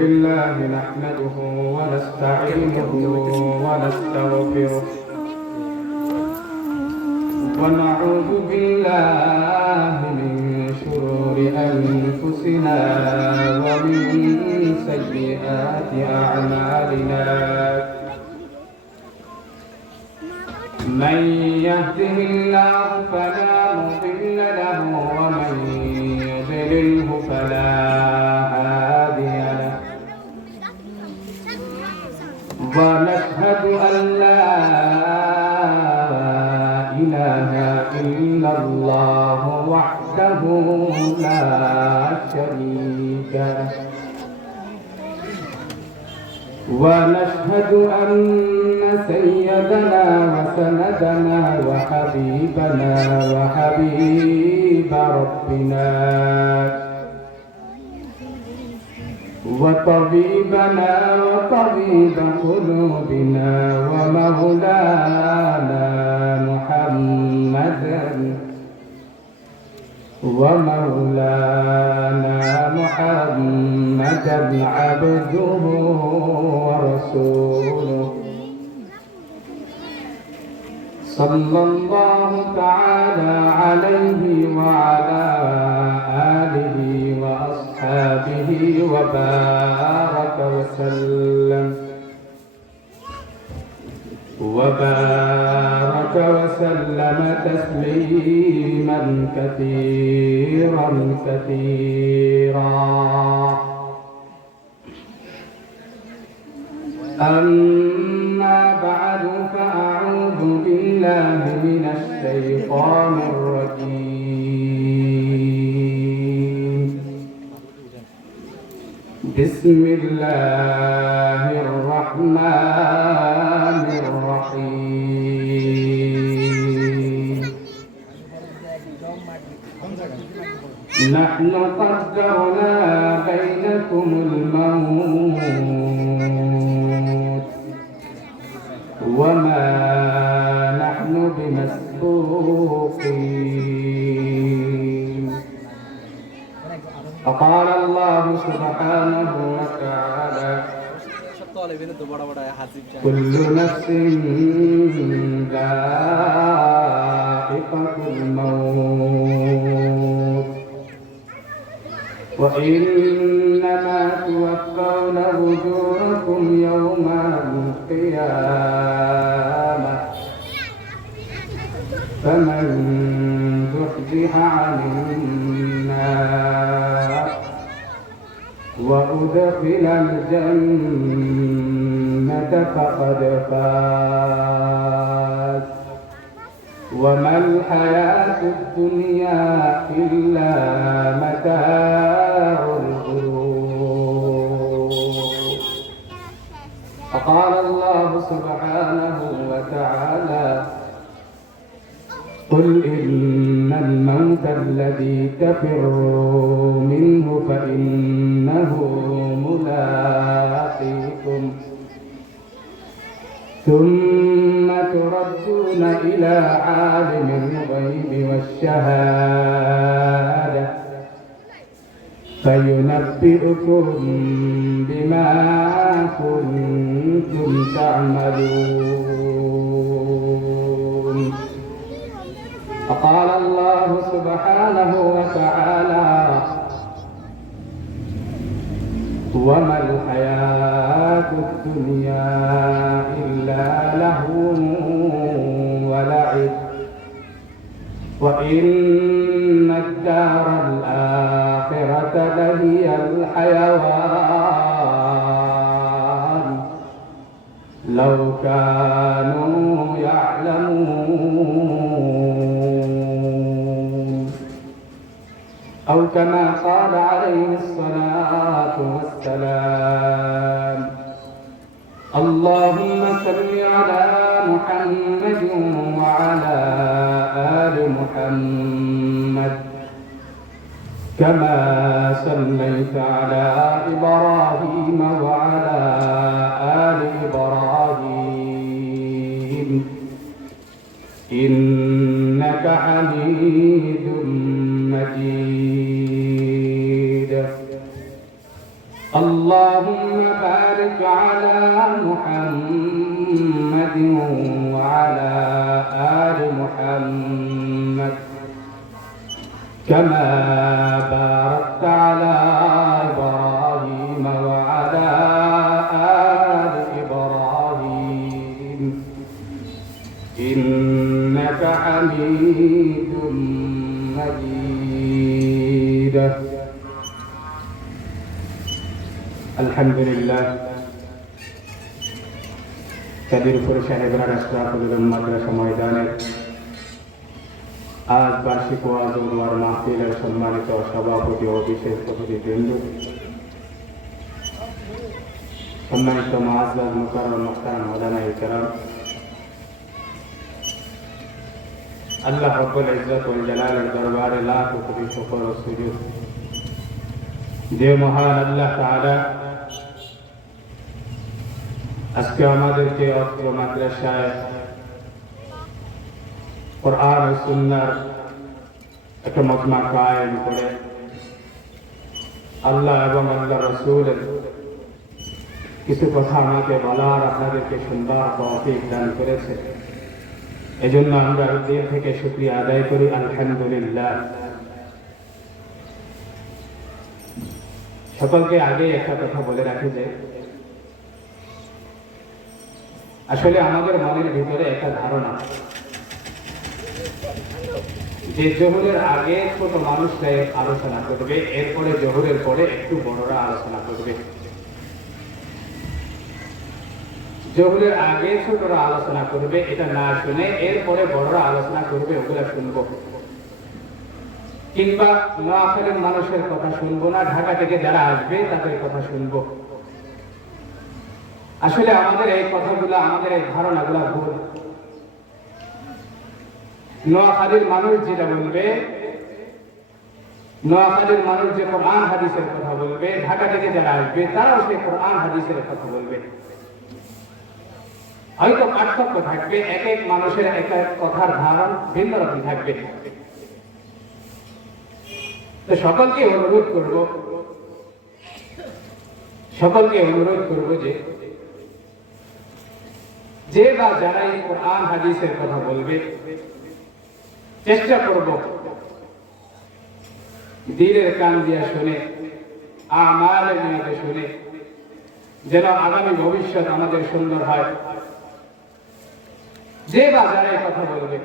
لله نحمده ونستعينه ونستغفره ونعوذ بالله من شرور أنفسنا ومن سيئات أعمالنا من يهده الله فلا مضل له ومن يضلله فلا هادي له ونشهد أن لا إله إلا الله وحده لا شريك له ونشهد أن سيدنا وسندنا وحبيبنا وحبيب ربنا وطبيبنا وطبيب قلوبنا ومولانا محمدا عبده ورسوله صلى الله تعالى عليه وعلى آله وأصحابه وبارك وسلم تسليما كثيرا أما بعد فأعوذ بالله من الشيطان الرجيم بسم الله الرحمن الرحيم نحن قدرنا بينكم الموت وما نحن بمسبوقين فقال الله سبحانه وتعالى كل نفس ذائقة الموت وإنما توفون أجوركم يوم القيامة فمن زحزح عن النار وأدخل الجنة فقد فاز وما الحياة الدنيا إلا متاع الغرور فقال الله سبحانه وتعالى قل إن الموت الذي تفروا منه فإنه ملاقيكم ثم تردون إلى عالم الغيب والشهادة فينبئكم بما كنتم تعملون فقال الله سبحانه وتعالى وما الحياة الدنيا إلا لهو ولعب وإن الدار الآخرة لهي الحيوان لو كانوا يعلمون أو كما قال عليه الصلاة والسلام اللهم صل على محمد وعلى آل محمد كما صليت على إبراهيم وعلى آل إبراهيم إنك حميد مجيد اللهم اللهم بارك على محمد وعلى آل محمد كما باركت على إبراهيم وعلى آل إبراهيم إنك حميد مجيد الحمد لله কাদিরপুর সাহেবরা রাষ্ট্রাফুল মাদ্রাসা ময়দানে আজ বার্ষিক ওয়াজ ও দোয়ার মাহফিলের সম্মানিত সভাপতি ও বিশেষ অতিথিবৃন্দ, সম্মানিত মুআজ্জাজ মুকাররম মুহতারাম উলামায়ে কেরাম, আল্লাহ রাব্বুল ইজ্জত ওয়াল জালালের দরবারে লাখ কোটি শুকর ও সুজুদ যে মহান আল্লাহ তাআলা আজকে আমাদেরকে অত্র মাদ্রাসায় কোরআন ও সুন্নাহর একটা মজমা কায়েম করে আল্লাহ এবং আল্লাহ রাসূলের কিছু কথা আমাকে বলার, আপনাদেরকে শুনবার তৌফিক দান করেছে। এজন্য আমরা দিল থেকে শুকরিয়া আদায় করি, আলহামদুলিল্লাহ। সকলকে আগে একটা কথা বলে রাখি যে আসলে আমাদের মনের ভিতরে একটা ধারণা যে জোহরের আগে ছোট মানুষরাই আলোচনা করবে, এরপরে জোহরের পরে একটু বড়রা আলোচনা করবে। জোহরের আগে ছোটরা আলোচনা করবে, এটা না শুনে এরপরে বড়রা আলোচনা করবে, ওগুলা শুনবো। কিংবা নোয়াখালীর মানুষের কথা শুনবো না, ঢাকা থেকে যারা আসবে তাদের কথা শুনবো। আসলে আমাদের এই কথাগুলো, আমাদের এই ধারণাগুলো ভুল। নোয়াখালীর মানুষ যেটা বলবে, নোয়াখালীর মানুষ যে কোরআন হাদিসের কথা বলবে, ঢাকা থেকে যারা আসবে তারাও সেই কোরআন হাদিসের কথা বলবে। হয়তো পার্থক্য থাকবে, এক এক মানুষের এক এক কথার ধারণ ভিন্ন রকম থাকবে। তো সকলকে অনুরোধ করব যে বা যারা এই কোরআন হাদিসের কথা বলবে, চেষ্টা করব দিলের কান দিয়া শুনে, আমালের নিয়তে শুনে, যেন আগামী ভবিষ্যৎ আমাদের সুন্দর হয়। যে বা যারা এই কথা বলবে,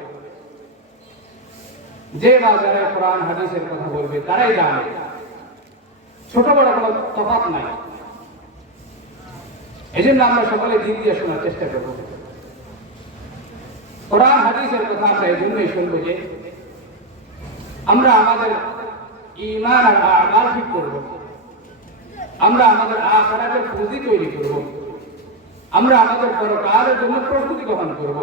যে বা যারা কোরআন হাদিসের কথা বলবে, তারাই জানে ছোট বড় কোনো তফাৎ নাই। এই জন্য আমরা সকলে দিল দিয়ে শোনার চেষ্টা করব। কোরআন হাদিসের কথা আমরা এই জন্যই শুনবো যে আমরা আমাদের ঈমান আর আমাল ঠিক করব, আমরা আমাদের আখিরাতের পুঁজি তৈরি করব, আমরা আমাদের পরকালের জন্য প্রস্তুতি গ্রহণ করব।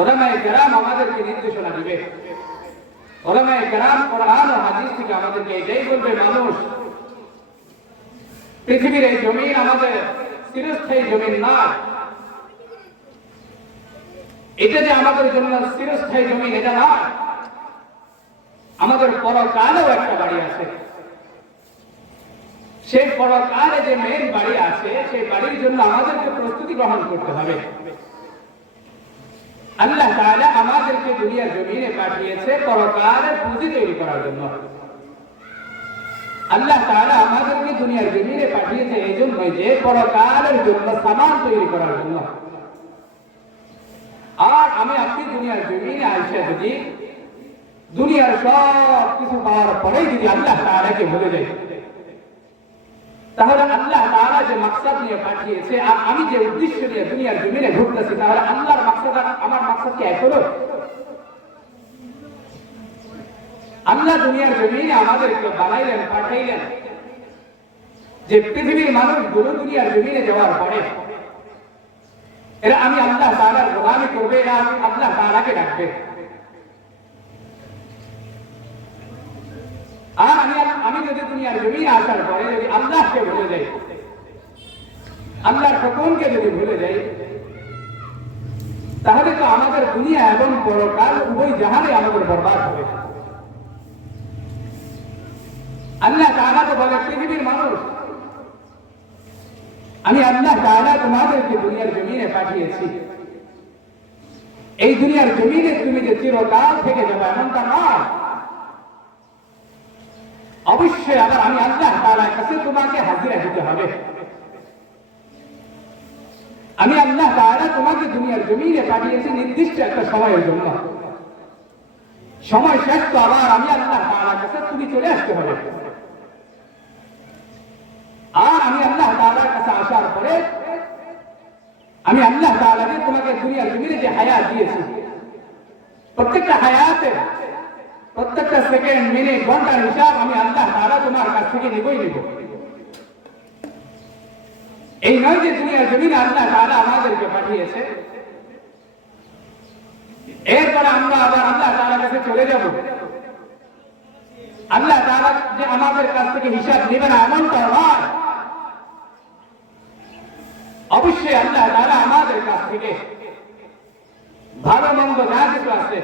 উলামায়ে কেরাম আমাদেরকে নির্দেশনা দিবে। উলামায়ে কেরাম কোরআন ও হাদিস থেকে আমাদেরকে এটাই বলবে, মানুষ, পৃথিবীর এই জমিন আমাদের চিরস্থায়ী জমিন না। এটা যে আমাদের জন্য চিরস্থায়ী জমিন এটা না, আমাদের পরকালেও একটা বাড়ি আছে। সেই পরকালে যে মেইন বাড়ি আছে, সেই বাড়ির জন্য আমাদেরকে প্রস্তুতি গ্রহণ করতে হবে। আল্লাহ তাআলা আমাদেরকে দুনিয়ার জমিনে পাঠিয়েছে পরকালের পুঁজি তৈরি করার জন্য। আল্লাহ তাআলা আমাদেরকে দুনিয়ার জমিনে পাঠিয়েছে এই জন্যই যে পরকালের জন্য সামান তৈরি করার জন্য। আর আমি আপনি দুনিয়ার জমিনে আইসা যদি দুনিয়ার সব কিছু পাওয়ার পরেই যদি আল্লাহ তাআলাকে ভুলে যাই, তাহলে আল্লাহ তাআলা যে মাকসাদ নিয়ে পাঠিয়েছে আর আমি যে উদ্দেশ্য নিয়ে দুনিয়ার জমিনে ঘুরতেছি, তাহলে আল্লাহর মাকসাদ আর আমার মাকসাদ কি এক হলো? আল্লাহ দুনিয়ার জমিনে আমাদেরকে বানাইলেন, পাঠাইলেন যে পৃথিবীর মানুষগুলো দুনিয়ার জমিনে যাওয়ার পরে এরা আমি আল্লাহ তাআলার গোলামি করবে, এরা আল্লাহ তাআলাকে ডাকবে। আর আমি যদি দুনিয়ার জমিনে আসার পরে যদি আল্লাহকে ভুলে যাই, আল্লাহর হুকুমকে যদি ভুলে যাই, তাহলে তো আমাদের দুনিয়া এবং পরকাল উভয় জাহানে আমাদের বরবাদ হবে। আল্লাহ তাআলা তো বলে পৃথিবীর মানুষ আমি আল্লাহ তাআলা তোমাদেরকে দুনিয়ার জমিনে পাঠিয়েছি। এই দুনিয়ার জমিনে তুমি যে চিরকাল থেকে যাবে এমনটা নয়। অবশ্যই আবার আমি আল্লাহ তাআলার কাছে তোমাকে হাজিরা দিতে হবে। আমি আল্লাহ তাআলা তোমাকে দুনিয়ার জমিনে পাঠিয়েছি নির্দিষ্ট একটা সময়ের জন্য। সময় শেষ তো আবার আমি আল্লাহ তাআলার কাছে তুমি চলে আসতে হবে। আর আমি আল্লাহ তাআলার কাছে আসার পরে আমি আল্লাহ তাআলা তোমাকে দুনিয়ার জমিনে যে হায়াত দিয়েছি, প্রত্যেকটা হায়াতের প্রত্যেকটা সেকেন্ড, মিনিট, ঘন্টার হিসাব আমি আল্লাহ তাআলা তোমার কাছ থেকে নিবই নিব। এই নয় যে দুনিয়ার জমিনে আল্লাহ তাআলা আমাদেরকে পাঠিয়েছে, এরপরে আমরা আবার আল্লাহ তাআলার কাছে চলে যাব। আল্লাহ তাআলা যে আমাদের কাছ থেকে হিসাব নেবে না এমনটা নয়। অবশ্যই আল্লাহ তাআলা আমাদের কাছ থেকে ভালো মন্দ যা কিছু আছে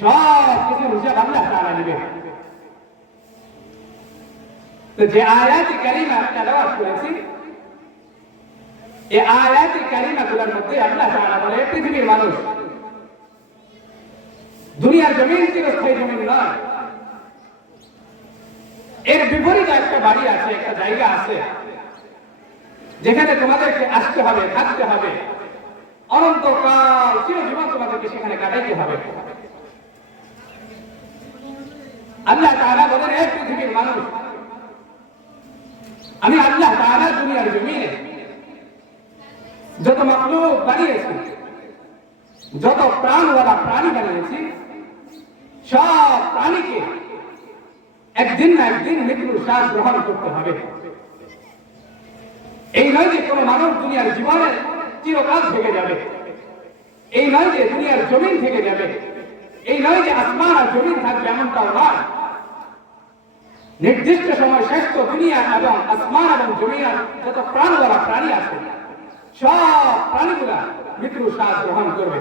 সব কিছুর হিসাব আল্লাহ তাআলা নেবে। তো যে আয়াতে কারিমা তেলাওয়াত করেছি, এই আয়াতে কারিমাগুলোর মধ্যে আল্লাহ তাআলা বলে পৃথিবীর মানুষ, দুনিয়ার জমিন চিরস্থায়ী জমিন নয়। এর বিপরীতে একটা বাড়ি আছে, একটা জায়গা আছে যেখানে তোমাদেরকে আসতে হবে, থাকতে হবে, অনন্তকাল চিরজীবন তোমাদেরকে সেখানে কাটাইতে হবে। আল্লাহ তাআলা বলেন, হে পৃথিবীর মানুষ, আমি আল্লাহ তাআলা দুনিয়ার জমিনে যত মাখলুক বানিয়েছি, যত প্রাণওয়ালা প্রাণী বানিয়েছি, সব প্রাণীকে একদিন না একদিন মৃত্যুর শ্বাস গ্রহণ করতে হবে। এই নয় যে কোনো মানুষ দুনিয়ার জীবনে চিরকাল থেকে যাবে, এই নয় যে দুনিয়ার জমিন থেকে যাবে, এই নয় যে আসমান আর জমিন থাকবে এমনটাও নয়। নির্দিষ্ট সময় শেষ তো দুনিয়া এবং আসমান এবং জমিনের যত প্রাণওয়ালা প্রাণী আছে সব প্রাণীগুলা মৃত্যুর শ্বাস গ্রহণ করবে।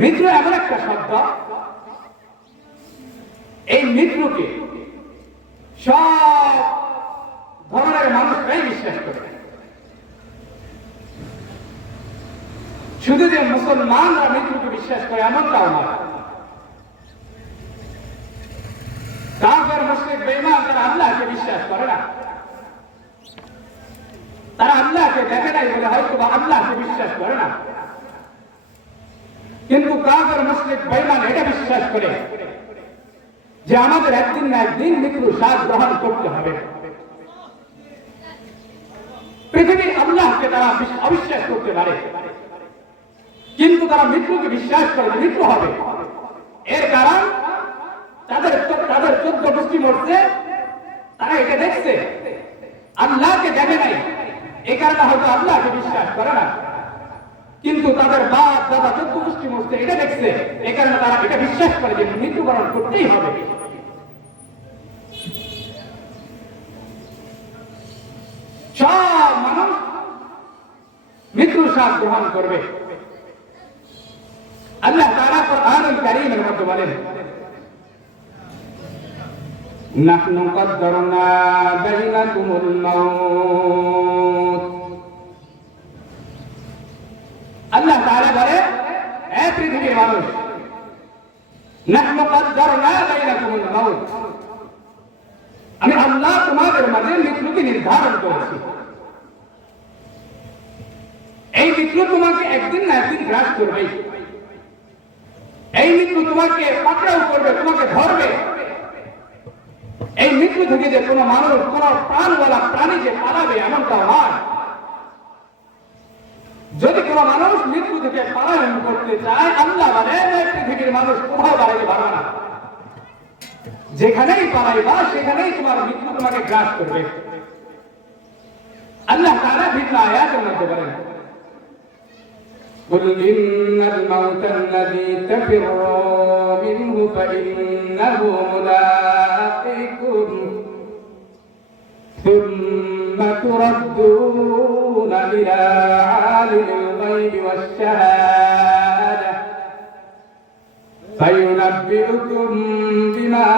মৃত্যু এমন একটা শব্দ, এই মৃত্যুকে সব ধরনের মানুষরাই বিশ্বাস করে। শুধু যে মুসলমানরা মৃত্যুকে বিশ্বাস করে এমনটাও নয়। কাফের, মুশরিক, বেঈমান তারা আল্লাহকে বিশ্বাস করে না। তারা আল্লাহকে দেখে নাই বলে হয়তো বা আল্লাহকে বিশ্বাস করে না। কিন্তু কাফের, মুশরিক, বেঈমান এটা বিশ্বাস করে যে আমাদের একদিন না একদিন মৃত্যুর স্বাদ গ্রহণ করতে হবে। পৃথিবীর আল্লাহকে তারা অবিশ্বাস করতে পারে, কিন্তু তারা মৃত্যুকে বিশ্বাস করে, মৃত্যু হবে। এর কারণ তাদের 14 গোষ্ঠী মরছে, তারা এটা দেখছে, আল্লাহকে দেখে নাই। এই কারণে হয়তো আল্লাহকে বিশ্বাস করে না, কিন্তু তাদের বাপ দাদা 14 গোষ্ঠী মরছে এটা দেখছে, এই কারণে তারা এটা বিশ্বাস করে যে মৃত্যুবরণ করতেই হবে। সব মানুষ মৃত্যুর স্বাদ গ্রহণ করবে। আল্লাহ তাআলা কুরআনুল কারীমের মধ্যে বলেন, নাহনু কদ্দারনা বাইনাকুমুল মাউত। আল্লাহ তাআলা বলে, হে পৃথিবীর মানুষ, নাহনু কদ্দারনা বাইনাকুমুল মাউত, আমি আল্লাহ তোমাদের মাঝে মৃত্যুকে নির্ধারণ করেছি। এই মৃত্যু তোমাকে একদিন না একদিন গ্রাস করবে। এই মৃত্যু তোমাকে পাকড়াও করবে, তোমাকে ধরবে। এই মৃত্যু থেকে যে কোনো মানুষ, কোন প্রাণওয়ালা প্রাণী যে পালাবে এমনটা নয়। যদি কোনো মানুষ মৃত্যু থেকে পালায়ন করতে চায়, আল্লাহ বলে পৃথিবীর মানুষ কোথাও দাঁড়াতে পারবে না। যেখানেই পালাইবা সেখানেই তোমার মৃত্যু তোমাকে গ্রাস করবে। আল্লাহ তাআলা ভিন্ন আয়াতের মধ্যে বলেন, قل إن الموت الذي تفرون منه فإنه ملاقيكم ثم تردون إلى عالم الغيب والشهادة فينبئكم بما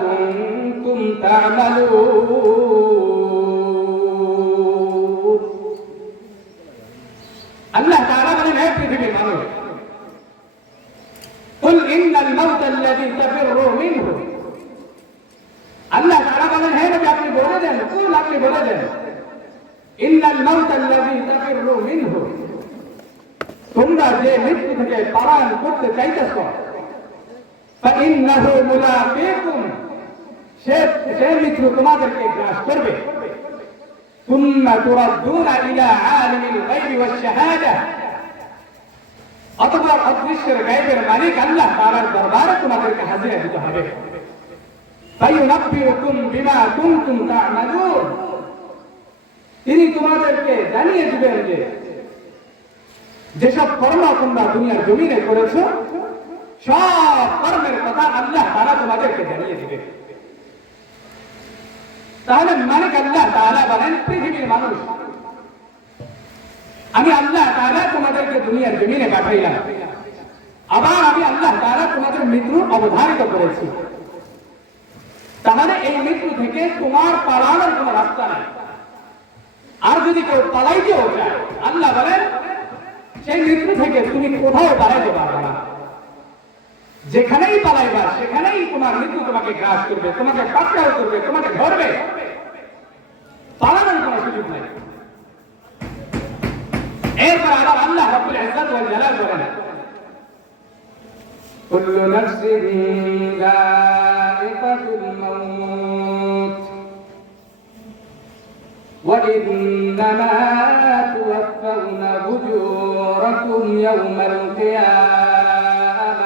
كنتم تعملون. বলে দেন, কুল আপনি বলে দেন, ইন্নাল মাউতা আল্লাযী তাফিরু মিনহু, তোমরা যে মৃত্যু থেকে পলায়ন করতে চাইতেছ, ফাইন্নাহু মুলাকীকুম, সে মৃত্যু তোমাদেরকে গ্রাস করবে। সুম্মা তুরাদ্দুনা ইলা আলিমিল গায়বি ওয়াশ শাহাদা, অথবা অদৃশ্যের গায়বের মালিক আল্লাহ তাআলার দরবারে তোমাদেরকে হাজিরা দিতে হবে। ফায়ুনাব্বিউকুম বিমা কুনতুম তা'মালুন, তিনি তোমাদেরকে জানিয়ে দিবেন যে যেসব কর্ম তোমরা দুনিয়ার জমিনে করেছো সব কর্মের কথা আল্লাহ তাআলা তোমাদেরকে জানিয়ে দিবে। তাহলে মালিক আল্লাহ তাআলা বলেন, পৃথিবীর মানুষ, আমি আল্লাহ তাআলা তোমাদেরকে দুনিয়ার জমিনে পাঠাইলাম, আবার আমি আল্লাহ তাআলা তোমাদের মৃত্যু অবধারিত করেছি। তাহলে এই মৃত্যু থেকে তোমার পালানোর কোনো রাস্তা নাই। আর যদি কেউ পালাইতেও চায়, আল্লাহ বলেন সেই মৃত্যু থেকে তুমি কোথাও পালাইতে পারবে না। যেখানেই পালাইবা সেখানেই তোমার মৃত্যু তোমাকে গ্রাস করবে, তোমাকে পাকড়াও করবে, তোমাকে ধরবে, পালানোর কোনো সুযোগ নাই। এরপর আবার আল্লাহ রাব্বুল ইজ্জত ওয়াল জালাল বলেন, কুল্লু নাফসিন যায়িকাতুল মাউত ওয়া ইন্নামা তুওয়াফাউনা উজুরাকুম ইয়াওমাল কিয়ামাহ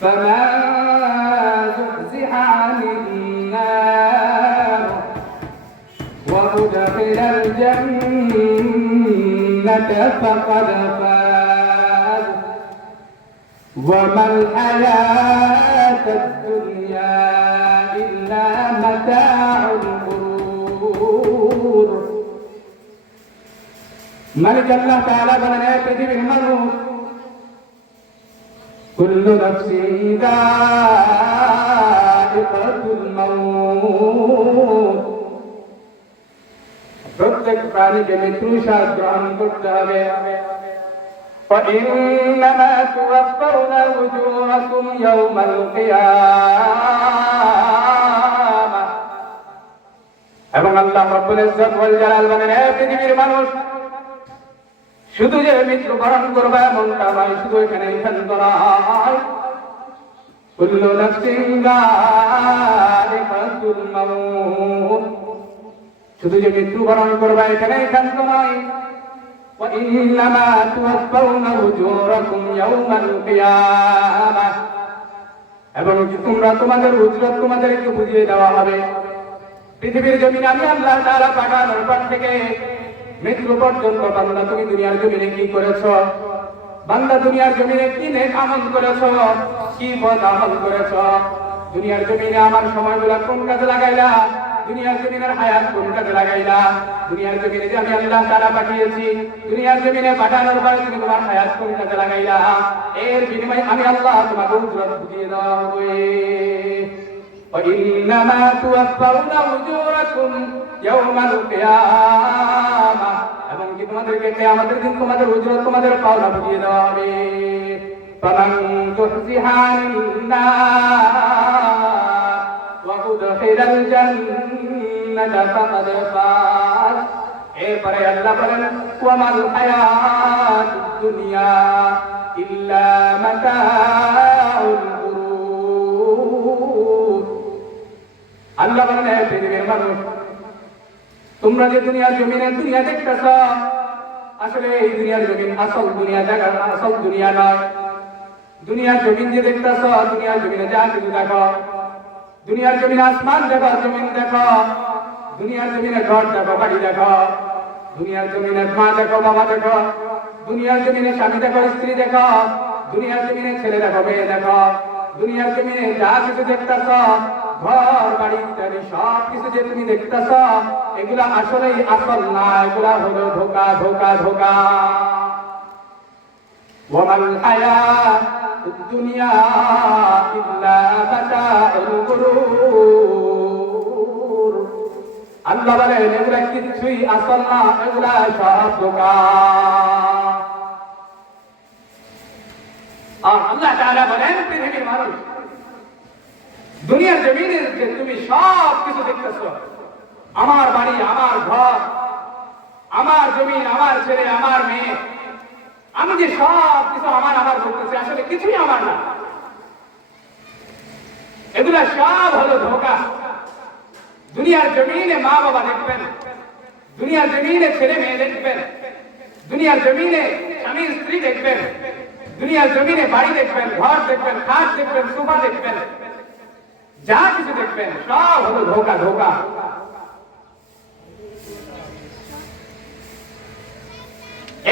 ফামান যুহজিহা আনিন নার ওয়া উদখিলাল জান্নাতা ফাকাদ ফাজ ওয়া মাল হায়াতুদ দুনিয়া ইল্লা মাতাউল গুরুর। মালিক আল্লাহ তাআলা বলেন, হে পৃথিবীর মানুষ, কুল্লু নাফসিন যায়িকাতুল মাউত, প্রত্যেক প্রাণীকে মৃত্যুর স্বাদ গ্রহণ করতে হবে। وَإِنَّمَا تُوَفَّوْنَ أُجُورَكُمْ يَوْمَ الْقِيَامَةِ। এবং আল্লাহ রাব্বুল ইজ্জত ওয়াল জালাল বলেন, হে পৃথিবীর মানুষ, শুধু যে মৃত্যুবরণ করবে এমনটা নয়, শুধু এখানে ক্ষান্ত নয়, কুল্লু নাফসিন যায়িকাতুল মাউত, শুধু যে মৃত্যুবরণ করবে এখানে ক্ষান্ত নয়, وَإِنَّمَا تُوَفَّوْنَ أُجُورَكُمْ يَوْمَ الْقِيَامَةِ, এবং তোমরা তোমাদের উজরত তোমাদেরকে বুঝিয়ে দেওয়া হবে। পৃথিবীর জমিনে আমি আল্লাহ তাআলা পাঠানোর পর থেকে মৃত্যু পর্যন্ত বান্দা তুমি দুনিয়ার জমিনে কি করেছো, বান্দা দুনিয়ার জমিনে কি নেক আমল করেছো, কি বদ আমল করেছো, দুনিয়ার জমিনে আমার সময়গুলো কোন কাজে লাগাইলা, দুনিয়ার জমিনের হায়াত কোন কাজে লাগাইলা, দুনিয়ার জমিনে যে আমি আল্লাহ তাআলা পাঠিয়েছি, দুনিয়ার জমিনে পাঠানোর পরে তুমি তোমার হায়াত কোন কাজে লাগাইলা, এর বিনিময়ে আমি আল্লাহ তোমাকে উজরত বুঝিয়ে দেওয়া হবে। وَإِنَّمَا تُوَفَّوْنَ أُجُورَكُمْ يَوْمَ الْقِيَامَةِ, এবং কি তোমাদেরকে কিয়ামতের দিন তোমাদের উজরত তোমাদের পাওনা বুঝিয়ে দেওয়া হবে। فَمَنْ زُحْزِحَ عَنِ النَّارِ وَأُدْخِلَ الْجَنَّةَ فَقَدْ فَازَ। এরপরে আল্লাহ বলেন, ওয়ামাল হায়াতুদ দুনিয়া ইল্লা মাতাউল গুরুর। আল্লাহ বলেন, হে পৃথিবীর মানুষ, তোমরা যে দুনিয়ার জমিনে দুনিয়া দেখতেছ, আসলে এই দুনিয়ার জমিন আসল দুনিয়া, জায়গা আসল দুনিয়া নয়। দুনিয়ার জমিন যে দেখতেছ, দুনিয়ার জমিনে যা কিছু দেখো, দুনিয়ার জমিনে আসমান দেখো, জমিন দেখো, দুনিয়ার জমিনে ঘর দেখো, বাড়ি দেখো, দুনিয়ার জমিনে মা দেখো, বাবা দেখো, দুনিয়ার জমিনে স্বামী দেখো, স্ত্রী দেখো, দুনিয়ার জমিনে ছেলে দেখো, মেয়ে দেখো, দুনিয়ার জমিনে যা কিছু দেখতেছ, ঘর বাড়ি ইত্যাদি সব কিছু যে তুমি দেখতেছ, এগুলা আসলেই আসল না, এগুলা হলো ধোকা, ধোকা, ধোকা। ওয়ামাল হায়াতুদ দুনিয়া ইল্লা মাতাউল গুরুর। আল্লাহ বলেন, এগুলা কিছুই আসল না, এগুলা সব ধোকা। আর আল্লাহ তাআলা বলেন, পৃথিবীর মানুষ, দুনিয়ার জমিনে যে তুমি সব কিছু দেখতেছো, আমার বাড়ি, আমার ঘর, আমার জমিন, আমার ছেলে, আমার মেয়ে, আমি যে সব কিছু আমার আমার বলতেছি, আসলে কিছুই আমার না। এগুলা সব হলো ধোঁকা। দুনিয়ার জমিনে মা বাবা দেখবেন, দুনিয়ার জমিনে ছেলে মেয়ে দেখবেন, দুনিয়ার জমিনে স্বামী স্ত্রী দেখবেন, দুনিয়ার জমিনে বাড়ি দেখবেন, ঘর দেখবেন, খাট দেখবেন, সোফা দেখবেন, যা কিছু দেখবেন সব হলো ধোঁকা। ধোঁকা।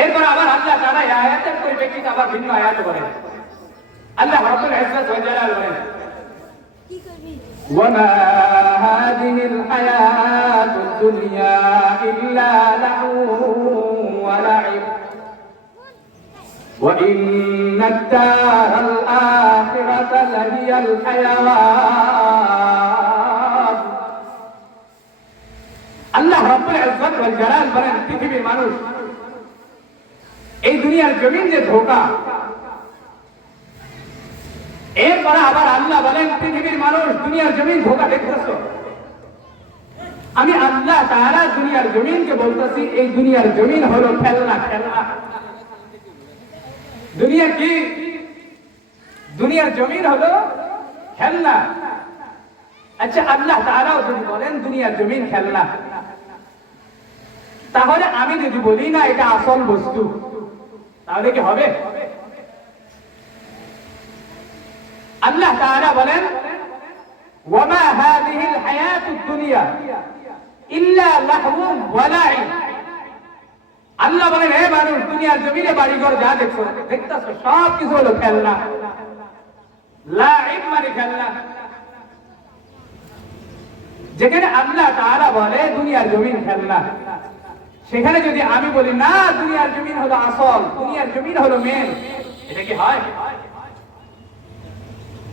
এরপর আবার আল্লাহ তাআলা এই আয়াতের পরিপ্রেক্ষিতে আবার ভিন্ন আয়াত বলেন। আল্লাহ রাব্বুল ইজ্জত ওয়া জালাল বলেন, وما هذه الحياة الدنيا إلا لهو ولعب وإن الدار الآخرة لهي الحيوان। আল্লাহ রাব্বুল ইজ্জত ওয়াল জালাল বলেন, পৃথিবীর মানুষ, এই দুনিয়ার জমিন যে ধোঁকা। এরপর আবার আল্লাহ বলেন, পৃথিবীর মানুষ, দুনিয়ার জমিন ধোঁকা দেখতেছো। আমি আল্লাহ তাআলা দুনিয়ার জমিনকে বলতেছি, এই দুনিয়ার জমিন হলো খেলনা। খেলনা। দুনিয়া কি? দুনিয়ার জমিন হলো খেলনা। আচ্ছা, আল্লাহ তাআলাও যদি বলেন দুনিয়ার জমিন খেলনা, তাহলে আমি যদি বলি না এটা আসল বস্তু, তাহলে কি হবে? আল্লাহ তাআলা বলেন, ওয়ামা হাযিহিল হায়াতুদ দুনিয়া ইল্লা লাহওয়ুন ওয়া লাইব। আল্লাহ বলেন, হে মানুষ, দুনিয়ার জমিনে বাড়িঘর যা দেখতেছো সব কিছু হলো খেলনা। লাইব মানে খেলনা। যেখানে আল্লাহ তাআলা বলে দুনিয়ার জমিন খেলনা, সেখানে যদি আমি বলি না দুনিয়ার জমিন হলো আসল, দুনিয়ার জমিন হলো মেন, এটা কি হয়?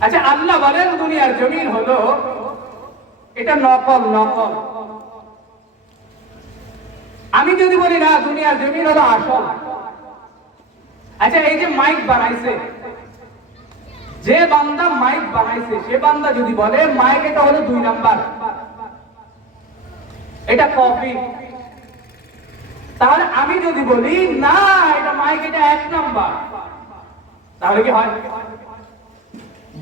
আচ্ছা, আল্লাহ বলেন দুনিয়ার জমিন হলো এটা নকল। নকল। আমি যদি বলি না দুনিয়ার জমিন হলো আসল। আচ্ছা, এই যে মাইক বানাইছে, যে বান্দা মাইক বানাইছে, সে বান্দা যদি বলে মাইক এটা হলো 2 নাম্বার, এটা কপি, তাহলে আমি যদি বলি না এটা মাইক এটা 1 নাম্বার, তাহলে কি হয়?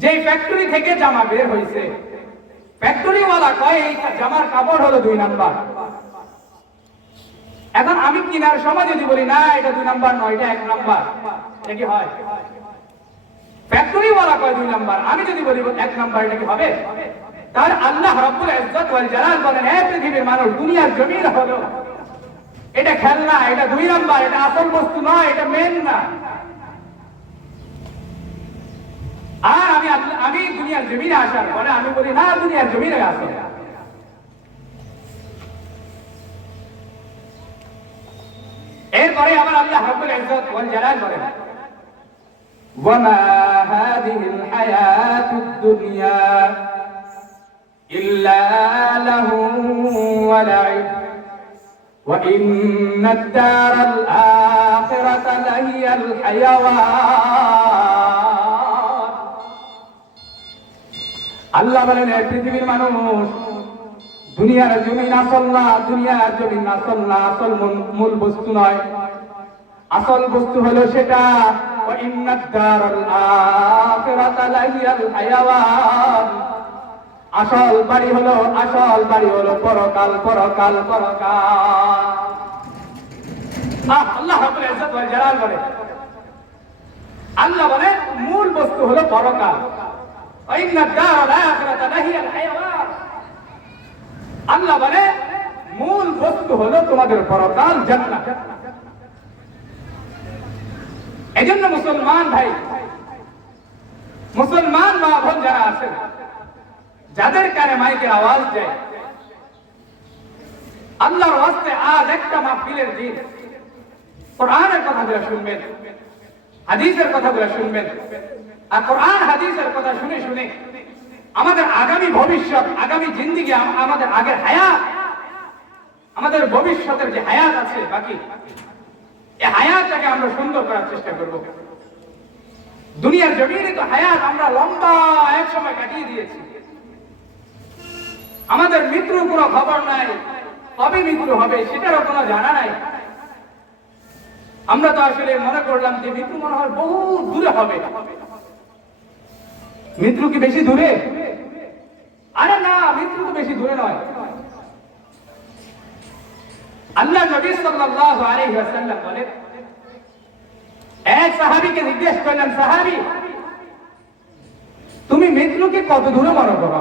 যে ফ্যাক্টরি থেকে জামা বের হয়েছে, ফ্যাক্টরিওয়ালা কয় এই জামার কাপড় হলো 2 নাম্বার। এখন আমি কেনার সময় যদি বলি না এটা 2 নাম্বার নয়, এটা 1 নাম্বার, এটা কি হয়? ফ্যাক্টরিওয়ালা কয় 2 নাম্বার, আমি যদি বলি 1 নাম্বার, এটা কি হবে? তাহলে আল্লাহ রাব্বুল ইজ্জত ওয়াল জালাল বলেন, হে পৃথিবীর মানুষ, দুনিয়ার জমিন হলো এটা খেলনা, এটা 2 নাম্বার, এটা আসল বস্তু নয়, এটা মেন না। আর আমি দুনিয়ার জমিনে আসার পরে আমি বলি না দুনিয়ার জমিনে আসো। এরপরে আবার আল্লাহ রাব্বুল ইজ্জত ওয়াল জালাল বলেন, ওয়ামা হাযিহিল হায়াতুদ দুনিয়া ইল্লা লাহু ওয়া লাইব ওয়া ইন্নাদ দারাল আখিরাতা লাহিয়াল হায়াওয়ান। আল্লাহ বলেন, পৃথিবীর মানুষ, দুনিয়ার জমিন আসল না, দুনিয়ার জমিন আসল না, আসল মূল বস্তু নয়। আসল বস্তু হলো সেটা, ওয়া ইন্নাদ দারাল আখিরাতা লাহিয়াল হায়াওয়ান। আসল বাড়ি হলো পরকাল। পরকাল। পরকাল। আল্লাহ রাব্বুল ইজ্জত ওয়াল জালাল বলে, আল্লাহ বলে মূল বস্তু হলো পরকাল। ওয়া ইন্নাদ দারাল আখিরাতা লাহিয়াল হায়াওয়ান। আল্লাহ বলে মূল বস্তু হলো তোমাদের পরকাল, জান্নাত। এজন্য মুসলমান ভাই, মুসলমান মা বোন যারা আছেন, যাদের কানে মাইকের আওয়াজ যায়, আল্লাহর ওয়াস্তে আজ একটা মাহফিলের দিন কোরআনের কথাগুলো শুনবেন, হাদিসের কথাগুলো শুনবেন। আর কোরআন হাদিসের কথা শুনে শুনে আমাদের আগামী ভবিষ্যৎ, আগামী জিন্দেগি, আমাদের আগের হায়াত, আমাদের ভবিষ্যতের যে হায়াত আছে বাকি, এই হায়াতটাকে আমরা সুন্দর করার চেষ্টা করব। দুনিয়ার জমিনে তো হায়াত আমরা লম্বা এক সময় কাটিয়ে দিয়েছি, আমাদের মৃত্যুর কোনো খবর নাই, কবে মৃত্যু হবে সেটারও কোনো জানা নাই। আমরা তো আসলে মনে করলাম যে মৃত্যু মনে হয় বহু দূরে হবে। মৃত্যু কি বেশি দূরে? আরে না, মৃত্যু তো বেশি দূরে নয়। আল্লাহ নবী সাল্লাল্লাহু আলাইহি ওয়াসাল্লাম বলেন, এক সাহাবীকে জিজ্ঞেস করলেন, সাহাবী তুমি মৃত্যুকে কত দূরে মনে করো?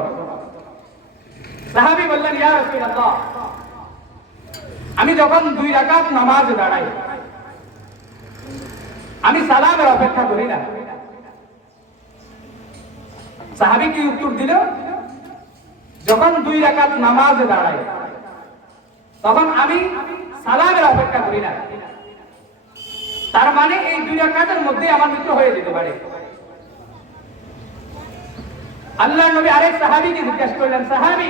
সাহাবী বললেন, ইয়া রাসূলুল্লাহ, আমি যখন 2 রাকাত নামাজ দাঁড়াই, আমি সালামের অপেক্ষা করি না। সাহাবী কি উত্তর দিল? যখন 2 রাকাত নামাজ দাঁড়াই তখন আমি সালামের অপেক্ষা করি না। তার মানে এই 2 রাকাতের মধ্যে আমার মৃত্যু হয়ে যেতে পারে। আল্লাহর নবী আরেক সাহাবীকে জিজ্ঞেস করলেন, সাহাবী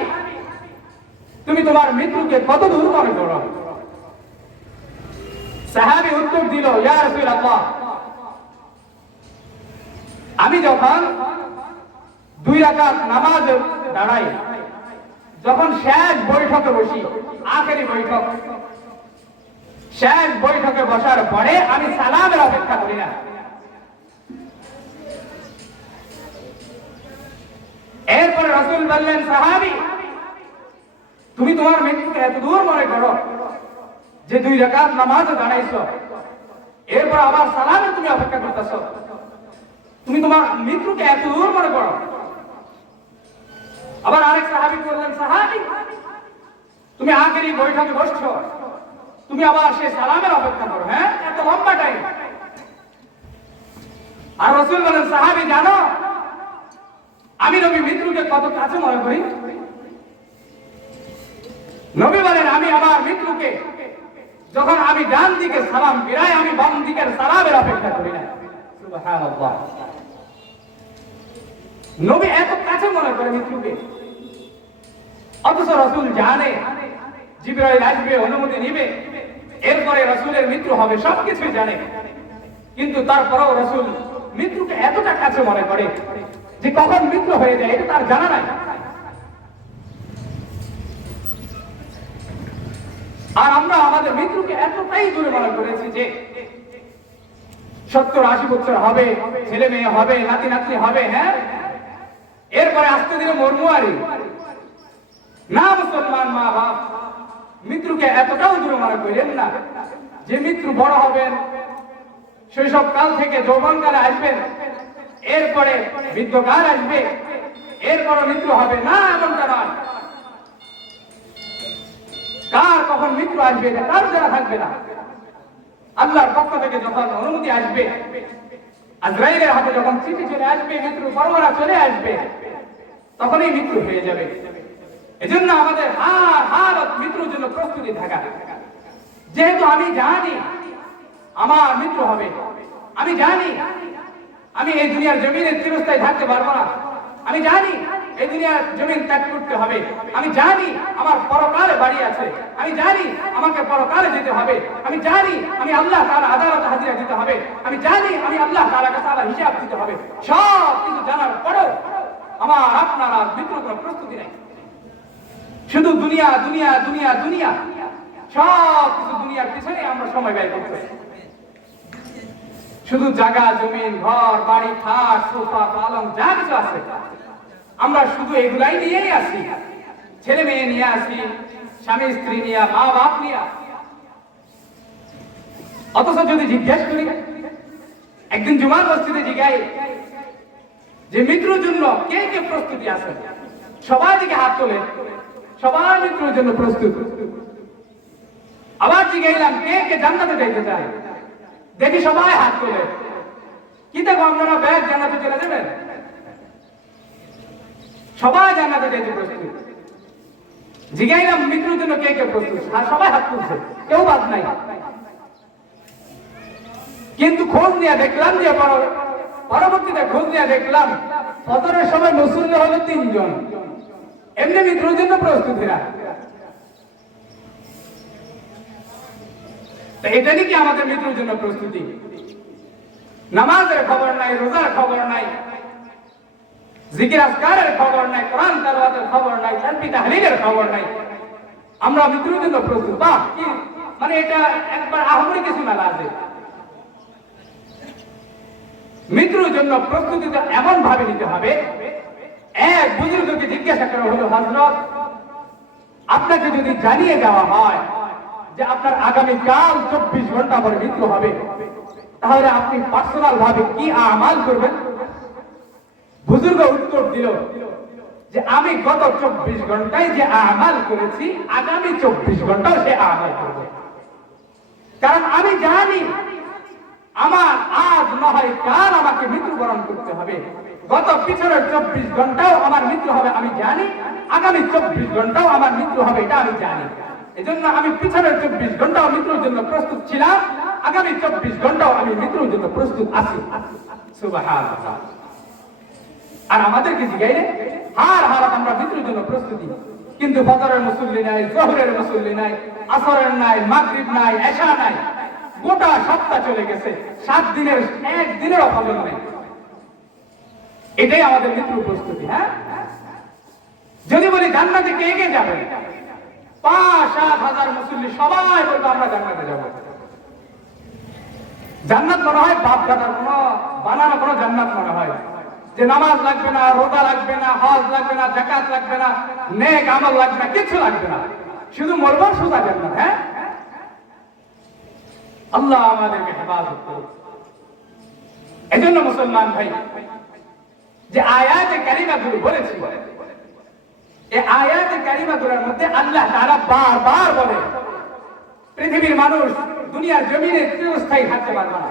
তুমি তোমার মৃত্যুকে কত দূর মনে করো? সাহাবী উত্তর দিল, ইয়া রাসূলুল্লাহ, আমি যখন 2 রাকাত নামাজ দাঁড়াই, যখন শেষ বৈঠকে বসি, আখেরি বৈঠক, শেষ বৈঠকে বসার পরে আমি সালামের অপেক্ষা করি না। এরপরে রাসূল বললেন, সাহাবী তুমি তোমার মৃত্যুকে এত দূর মনে করো যে 2 রাকাত নামাজ দাঁড়াইছো, এরপর আবার সালামের তুমি অপেক্ষা করতেছো? তুমি তোমার মৃত্যুকে এত দূর মনে করো? আবার আরেক সাহাবী বললেন, সাহাবী তুমি আখেরি বৈঠকে বসছো, তুমি আবার সে সালামের অপেক্ষা করো? হ্যাঁ, এত লম্বা টাইম। আর রাসূল বলেন, সাহাবী জানো আমি নবী মৃত্যুকে কত কাছে মনে করি? নবী বলেন, আমি আমার মৃত্যুকে যখন আমি ডান দিকে সালাম ফিরাই, আমি বাম দিকের সালামের অপেক্ষা করি না। সুবহানাল্লাহ, নবী এত কাছে মনে করে মৃত্যুকে। অথচ রাসূল জানে জিবরাইল আসবে, অনুমতি নিবে, এরপরে রাসূলের মৃত্যু হবে, সবকিছু জানে। কিন্তু তারপরেও রাসূল মৃত্যুকে এতটা কাছে মনে করে যে কখন মৃত্যু হয়ে যায় এটা তার জানা নাই। আর আমরা আমাদের মৃত্যুকে এতটাই দূরে মনে করেছি যে 70-80 বছর হবে, ছেলে মেয়ে হবে, নাতি নাতনি হবে, হ্যাঁ, এরপরে আস্তে ধীরে মরমুয়ারি না। মুসলমান মা বাপ মৃত্যুকে এতটাও দূরে মনে করেন না যে মৃত্যু বড় হবেন, শৈশব কাল থেকে যৌবন কালে আসবেন, এরপরে বৃদ্ধকাল আসবে, এরপরে মৃত্যু হবে না, এমনটা নয়। কার কখন মৃত্যু আসবে এটা কার জানা থাকবে না। আল্লাহর পক্ষ থেকে যখন অনুমতি আসবে, আজরাইলের হাতে যখন চিঠি চলে আসবে, মৃত্যুর পরোয়ানা চলে আসবে, তখনই মৃত্যু হয়ে যাবে। এজন্য আমাদের হার মৃত্যুর জন্য প্রস্তুতি থাকা। যেহেতু আমি জানি আমার মৃত্যু হবে, আমি জানি আমি এই দুনিয়ার জমিনে চিরস্থায়ী থাকতে পারবো না, আমি জানি এই দুনিয়ার জমিন ত্যাগ করতে হবে, আমি জানি আমার পরকালে বাড়ি আছে, আমি জানি আমাকে পরকালে যেতে হবে, আমি জানি আমি আল্লাহ তাআলার আদালতে হাজিরা দিতে হবে, আমি জানি আমি আল্লাহ তাআলার কাছে আবার হিসাব দিতে হবে। সব কিছু জানার পরেও আমার আপনার আর মৃত্যুর কোনো প্রস্তুতি নাই। শুধু দুনিয়া দুনিয়া দুনিয়া দুনিয়া, সব কিছু দুনিয়ার পিছনে আমরা সময় ব্যয় করতেছি। শুধু জায়গা জমিন, ঘর বাড়ি, খাট সোফা পালং যা কিছু আছে আমরা শুধু এগুলাই নিয়েই আসি। ছেলে মেয়ে নিয়ে আসি, স্বামী স্ত্রী নিয়ে, মা বাপ নিয়ে। অথচ যদি জিজ্ঞেস করি, একদিন জুমার মসজিদে জিজ্ঞাই যে মৃত্যুর জন্য কে কে প্রস্তুতি আছে, সবাই দিকে হাত তোলে, সবাই মৃত্যুর জন্য প্রস্তুত। আবার জিজ্ঞাইলাম কে কে জান্নাতে যাইতে চায়, দেখি সবাই হাত তোলে। কি দেখো আপনারা ব্যাগ জান্নাতে চলে যাবেন? সবাই জান্নাতে যাইতে প্রস্তুত। জিজ্ঞাইলাম মৃত্যুর জন্য কে কে প্রস্তুত, সবাই হাত তুলছে, কেউ বাদ নাই। কিন্তু খোঁজ নিয়ে দেখলাম যে পরবর্তীতে খোঁজ নিয়ে দেখলাম ফজরের সময় মুসল্লি হলো 3 জন, এমনি মৃত্যুর জন্য প্রস্তুতিরা। এটা নাকি আমাদের মৃত্যুর জন্য প্রস্তুতি? নামাজের খবর নাই, রোজার খবর নাই, জিকির আজকারের খবর নাই, কোরআন তেলাওয়াতের খবর নাই, তাকবীর তাহলিলের খবর নাই। আমরা মৃত্যুর জন্য প্রস্তুত। বাহ, কি মানে এটা একবার আহমরি কিছু না লাগে। মৃত্যুর জন্য প্রস্তুতি এমন ভাবে নিতে হবে। এক বুজুর্গকে জিজ্ঞাসা করা হলো, হযরত, আপনাকে যদি জানিয়ে দেওয়া হয় যে আপনার আগামীকাল 24 ঘন্টা পরে মৃত্যু হবে, তাহলে আপনি পার্সোনাল ভাবে কি আমাল করবেন? বুজুর্গ উত্তর দিল যে আমি গত 24 ঘন্টায় যে আমাল করেছি, আগামী 24 ঘন্টাও সে আমাল করব। কারণ আমি জানি আমার আজ নয় কাল আমাকে মৃত্যুবরণ করতে হবে। গত পিছনের 24 ঘন্টাও আমার মৃত্যু হবে আমি জানি, আগামী 24 ঘন্টাও আমার মৃত্যু হবে এটা আমি জানি। এজন্য আমি পিছনের 24 ঘন্টাও মৃত্যুর জন্য প্রস্তুত ছিলাম, আগামী 24 ঘন্টাও আমি মৃত্যুর জন্য প্রস্তুত আছি। সুবহানাল্লাহ। আর আমাদেরকে জিগাইলে হার আমরা মৃত্যুর জন্য প্রস্তুতি, কিন্তু ফজরের মুসল্লি নাই, জোহরের মুসল্লি নাই, আসরের নাই, মাগরিব নাই, এশা নাই, গোটা সপ্তাহ চলে গেছে, 7 দিনের এক দিনেরও ফজর নেই। এটাই আমাদের মৃত্যুর প্রস্তুতি। হ্যাঁ, যদি বলি জান্নাতে কে কে যাবে, 5-7 হাজার মুসল্লি সবাই বলতো আমরা জান্নাতে যাব। জান্নাত মনে হয় বাপ দাদার কোনো বানানো কোনো জান্নাত মনে হয়, যে নামাজ লাগবে না, রোজা লাগবে না, হজ লাগবে না, যাকাত লাগবে না, নেক আমল লাগবে না, কিছু লাগবে না, শুধু মরবো সোজা জান্নাত। হ্যাঁ, আল্লাহ আমাদেরকে হেফাজত করুন। এজন্য মুসলমান ভাই, যে আয়াতে কারিমাগুলো বলেছি, এই আয়াতে কারিমাগুলোর মধ্যে আল্লাহ তাআলা বারবার বলে পৃথিবীর মানুষ দুনিয়ার জমিনে চিরস্থায়ী থাকতে পারবে না।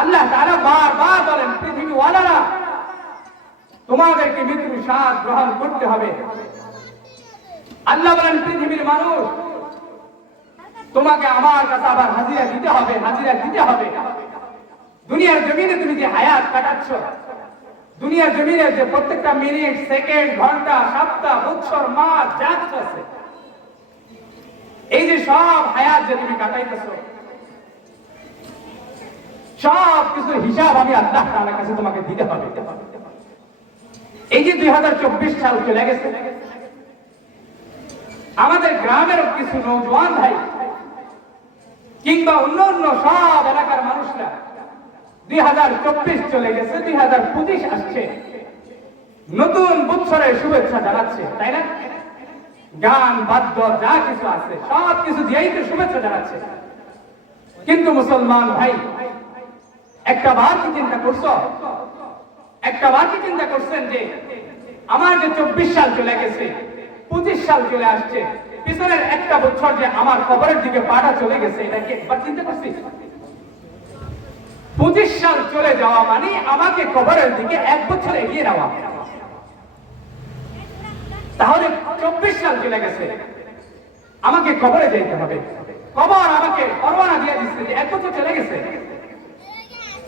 আল্লাহ তাআলা বারবার বলেন, পৃথিবী ওয়ালারা, তোমাদেরকে মৃত্যুর স্বাদ গ্রহণ করতে হবে। আল্লাহ বলেন, পৃথিবীর মানুষ, তোমাকে আমার কাছে আবার হাজিরা দিতে হবে, হাজিরা দিতে হবে। দুনিয়ার জমিনে তুমি যে হায়াত কাটাচ্ছ, দুনিয়ার জমিনে যে প্রত্যেকটা মিনিট, সেকেন্ড, ঘন্টা, সপ্তাহ, বছর, মাস যা কিছু আছে, এই যে সব হায়াত যে তুমি কাটাইতেছো, সব কিছু হিসাব আমি আল্লাহ তাআলার কাছে তোমাকে দিতে হবে। এই যে 2024 সাল চলে গেছে, আমাদের গ্রামের কিছু নওজোয়ান ভাই কিংবা অন্য সব এলাকার মানুষরা 2024 চলে গেছে, 2025 আসছে, নতুন বছরের শুভেচ্ছা জানাচ্ছে, তাই না? গান বাদ্য যা কিছু আছে সব কিছু দিয়েই তো শুভেচ্ছা জানাচ্ছে। কিন্তু মুসলমান ভাই, একটা বার কি চিন্তা করছো? একটা বার কি চিন্তা করছেন যে আমার যে 24 সাল চলে গেছে, 25 সাল চলে আসছে, পিছনের একটা বছর যে আমার কবরের দিকে পাটা চলে গেছে, এটা কি একবার চিন্তা করছি? 25 সাল চলে যাওয়া মানে আমাকে কবরের দিকে 1 বছর এগিয়ে নেওয়া। তাহলে 24 সাল চলে গেছে, আমাকে কবরে যেতে হবে। কবর আমাকে পরোয়ানা দিয়ে দিচ্ছে যে 1 বছর চলে গেছে,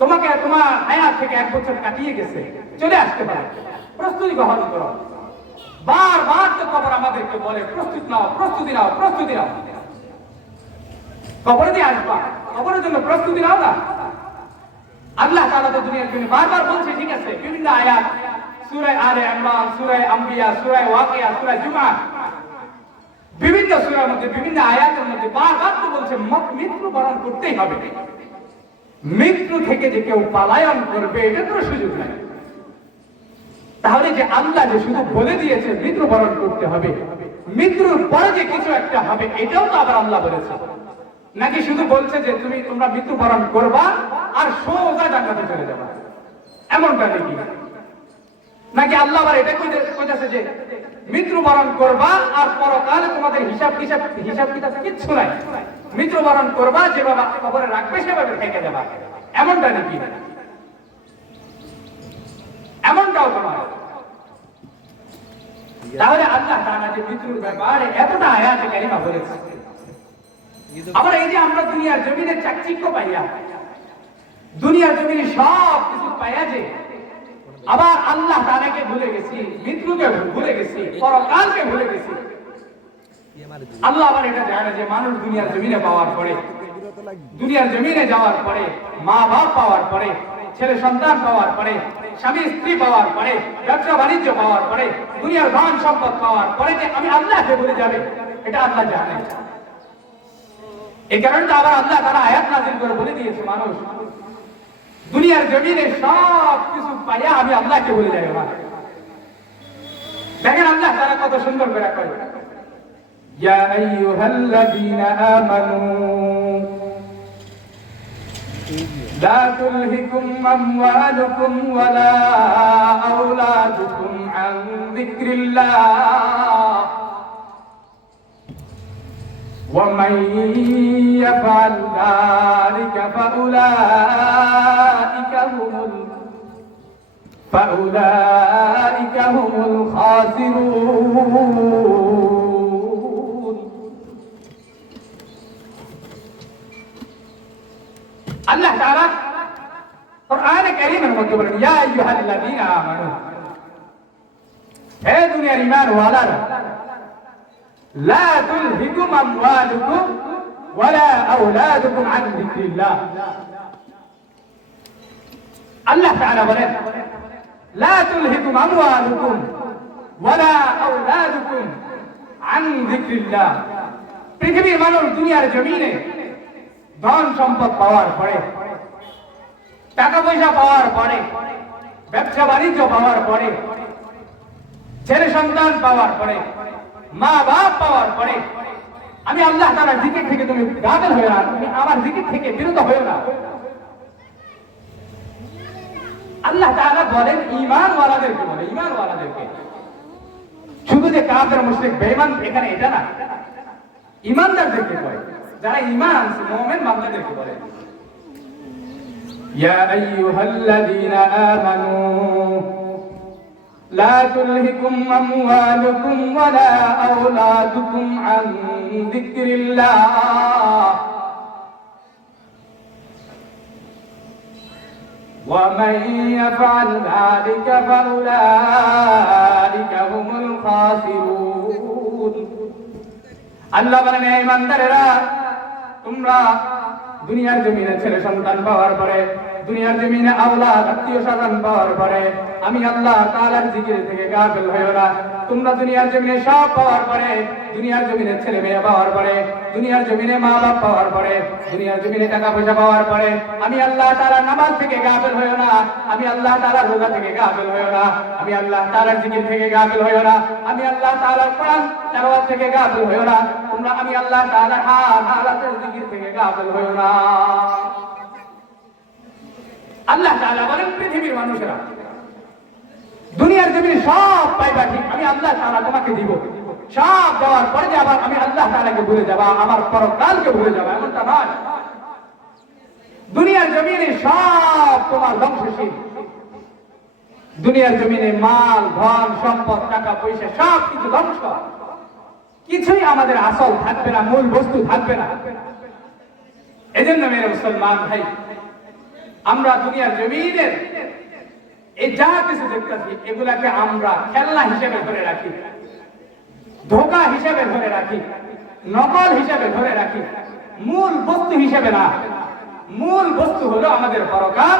তোমাকে তোমার হায়াত থেকে 1 বছর কাটিয়ে গেছে, চলে আসতে পারে, প্রস্তুতি গ্রহণ করো। বারবার তো কবর আমাদেরকে বলে প্রস্তুত নাও, প্রস্তুতি নাও, প্রস্তুতি নাও। কবরে দিয়ে আসবা, কবরের জন্য প্রস্তুতি নাও না। আল্লাহ তাআলা তো দুনিয়ার জন্য বারবার বলছে, ঠিক আছে, বিভিন্ন আয়াত, সূরা আলে ইমরান, সূরা আম্বিয়া, সূরা ওয়াকিয়া, সূরা জুমা, বিভিন্ন সূরার মধ্যে, বিভিন্ন আয়াতের মধ্যে বারবার তো বলছে মৃত্যু বরণ করতেই হবে। মৃত্যু থেকে যে কেউ পলায়ন করবে এটা কোনো সুযোগ নাই। তাহলে যে আল্লাহ যে শুধু বলে দিয়েছে মৃত্যু বরণ করতে হবে, মৃত্যুর পরে যে কিছু একটা হবে এটাও তো আবার আল্লাহ বলেছে, নাকি শুধু বলছে যে তোমরা মৃত্যু বরণ করবা আর সোজা জান্নাতে চলে যাবা, এমনটা নাকি? নাকি আল্লাহ আবার এটা কইতেছে যে মৃত্যু বরণ করবা আর পরকালে তোমাদের হিসাব কিতাব কিচ্ছু নাই, মৃত্যু বরণ করবা, যেভাবে কবরে রাখবে সেভাবে থেকে যাবা, এমনটা নাকি? এমনটাও তো নয়। তাহলে আল্লাহ তাআলা যে মৃত্যুর ব্যাপারে এতটা আয়াতে কারিমা বলেছে, আবার এই যে আমরা দুনিয়ার জমিনে চাকচিক্য পাইয়া, দুনিয়ার জমিনে সব কিছু পাইয়া, যে আবার আল্লাহ তাআলাকে ভুলে গেছি, মৃত্যুকে ভুলে গেছি, পরকালকে ভুলে গেছি। আল্লাহ আবার এটা জানে যে মানুষ দুনিয়ার জমিনে পাওয়ার পরে, দুনিয়ার জমিনে যাওয়ার পরে, মা বাপ পাওয়ার পরে, ছেলে সন্তান পাওয়ার পরে, স্বামী স্ত্রী পাওয়ার পরে, ব্যবসা বাণিজ্য পাওয়ার পরে, দুনিয়ার ধন সম্পদ পাওয়ার পরে যে আমি আল্লাহকে ভুলে যাবে, এটা আল্লাহ জানে। এই কারণে আবার আল্লাহ তারা আয়াত নাযিল করে বলে দিয়েছে, মানুষ দুনিয়ার জমিনে সব কিছু পাইয়া আমি আল্লাহকে ভুলে যাই। দেখেন আল্লাহ তারা কত সুন্দর করে কয়, ইয়া আইয়ুহাল্লাযীনা আমানু لا تلهكم أموالكم ولا أولادكم عن ذكر الله ومن يفعل ذلك فأولئك هم الخاسرون. আল্লাহ তাআলা কোরআনে কারীমের মধ্যে বলেন, ইয়া আইয়ুহাল্লাযীনা আমানু, হে দুনিয়ার ঈমান ওয়ালারা, লা তুলহিকুম আমওয়ালুকুম ওয়ালা আওলাদুকুম আন যিকরিল্লাহ। আল্লাহ তাআলা বলেন, লা তুলহিকুম আমওয়ালুকুম ওয়ালা আওলাদুকুম আন যিকরিল্লাহ। পৃথিবীর মানুষ দুনিয়ার জমিনে ধন সম্পদ পাওয়ার পরে, টাকা পয়সা পাওয়ার পরে, ব্যবসা বাণিজ্য পাওয়ার পরে, ছেলে সন্তান পাওয়ার পরে, মা বাপ পাওয়ার পরে আমি আল্লাহ তাআলার জিকির থেকে তুমি গাফিল হয়ে না, তুমি আমার জিকির থেকে বিরত হয়ে না। আল্লাহ তাআলা বলেন ঈমান ওয়ালাদেরকে, বলে ঈমান ওয়ালাদেরকে, শুধু যে কাফের মুশরিক বেঈমান এখানে এটা না, ঈমানদারদেরকে বলে, যারা ঈমান আনছে মুমিন বান্দাদেরকে বলে। ইয়া আইয়ুহাল্লাযীনা আমানু লা তুলহিকুম আমওয়ালুকুম ওয়ালা আওলাদুকুম আন যিকরিল্লাহ ওয়া মান ইয়াফআল যালিকা ফাউলাইকা হুমুল খাসিরুন। আল্লাহ বলেন, হে ঈমানদারেরা, তোমরা দুনিয়ার জমিনে ছেলে সন্তান পাওয়ার পরে, দুনিয়ার জমিনে আওলাদ আত্মীয় স্বজন পাওয়ার পরে আমি আল্লাহ তাআলার জিকির থেকে গাফিল হইও না। তোমরা দুনিয়ার জমিনে সব পাওয়ার পরে, দুনিয়ার জমিনে ছেলে মেয়ে পাওয়ার পরে, দুনিয়ার জমিনে মা বাপ পাওয়ার পরে, দুনিয়ার জমিনে টাকা পয়সা পাওয়ার পরে আমি আল্লাহ তাআলার নামাজ থেকে গাফিল হইও না, আমি আল্লাহ তাআলার রোজা থেকে গাফিল হইও না, আমি আল্লাহ তাআলার জিকির থেকে গাফিল হইও না, আমি আল্লাহ তাআলার কোরআন তেলাওয়াত থেকে গাফিল হইও না, তোমরা আমি আল্লাহ তাআলার হালাতের জিকির থেকে গাফিল হইও না। আল্লাহ তাআলা বলেন, পৃথিবীর মানুষেরা দুনিয়ার জমিনে সব পাইবা ঠিক, আমি আল্লাহ তাআলা তোমাকে দিব, সব দেওয়ার পরে যে আবার আমি আল্লাহ তাআলাকে ভুলে যাবা, আমার পরকালকে ভুলে যাবা, এমনটা নয়। দুনিয়ার জমিনে সব তোমার ধ্বংসশীল, দুনিয়ার জমিনে মাল ধন সম্পদ টাকা পয়সা সব কিছু ধ্বংস, কিছুই আমাদের আসল থাকবে না, মূল বস্তু থাকবে না। এজন্য মেরে মুসলমান ভাই, আমরা দুনিয়ার জমিনের এই যা কিছু দেখতেছি এগুলাকে আমরা খেলনা হিসেবে ধরে রাখি, ধোঁকা হিসেবে ধরে রাখি, নকল হিসেবে ধরে রাখি, মূল বস্তু হিসেবে না। মূল বস্তু হলো আমাদের পরকাল,